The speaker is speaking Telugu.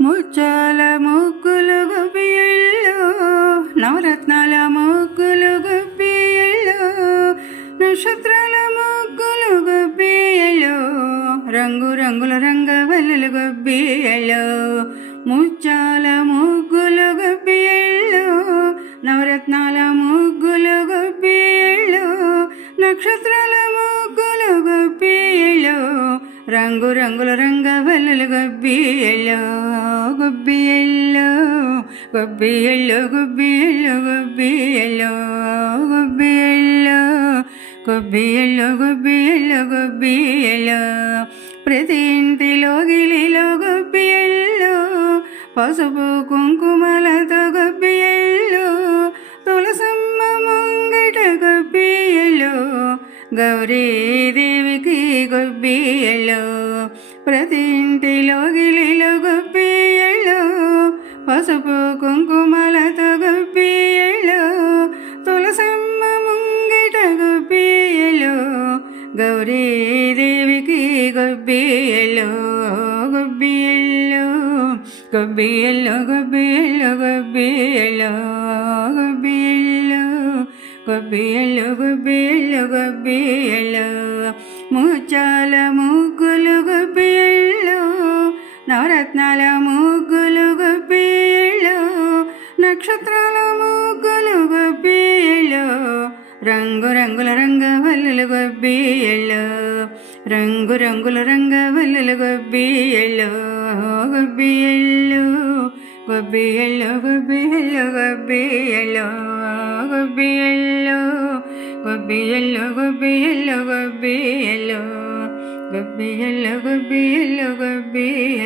ముచ్చాల ముగ్గులు గుబ్బిళ్ళు, నవరత్నాల ముగ్గులు గుబ్బిళ్ళు, నక్షత్రాల ముగ్గులు గుబ్బిళ్ళు, రంగు రంగుల రంగవల్లులు గుబ్బిళ్ళు. ముచ్చాల ముగ్గులు గుబ్బిళ్ళు, నవరత్నాల ముగ్గులు గుబ్బిళ్ళు, నక్షత్రాల ముగ్గులు గుబ్బిళ్ళు, రంగు రంగుల రంగవల్లులు గుబ్బిళ్ళు. గుబ్బిళ్ళు గుబ్బిళ్ళు గుబ్బిళ్ళు గుబ్బిళ్ళు గుబ్బిళ్ళు గుబ్బిళ్ళు గుబ్బిళ్ళు గుబ్బిళ్ళు. ప్రతి ఇంటిలో గిలిలో గుబ్బిళ్ళు, పసుపు కుంకుమలతో గుబ్బిళ్ళు, తులసమ్మ ముంగిట గుబ్బిళ్ళు, గౌరీదేవికి గుబ్బిళ్ళు. ప్రతి ఇంటిలో గిలిలో గుబ్బిళ్ళు, పసుపు కుంకుమలతో గుబ్బిళ్ళు, తులసమ్మ ముంగిట గుబ్బిళ్ళు, గౌరీదేవికి గుబ్బిళ్ళు. గుబ్బిళ్ళు గుబ్బిళ్ళు గుబ్బిళ్ళు గుబ్బిళ్ళు గుబ్బిళ్ళు గుబ్బిళ్ళు గుబ్బిళ్ళు గుబ్బిళ్ళు. ముచ్చాల ముగ్గులు గుబ్బిళ్ళు, నవరత్నాల ముగ్గులు గుబ్బిళ్ళు, నక్షత్రాల ముగ్గులు గుబ్బిళ్ళు, రంగు రంగుల రంగవల్లులు గుబ్బిళ్ళు, రంగు రంగుల రంగవల్లులు గుబ్బిళ్ళు. గుబ్బిళ్ళు గుబ్బిళ్ళు గుబ్బిళ్ళు గుబ్బిళ్ళు గుబ్బిళ్ళు గుబ్బిళ్ళు గుబ్బిళ్ళు గుబ్బిళ్ళు గుబ్బిళ్ళు గుబ్బిళ్ళు గుబ్బిళ్ళు.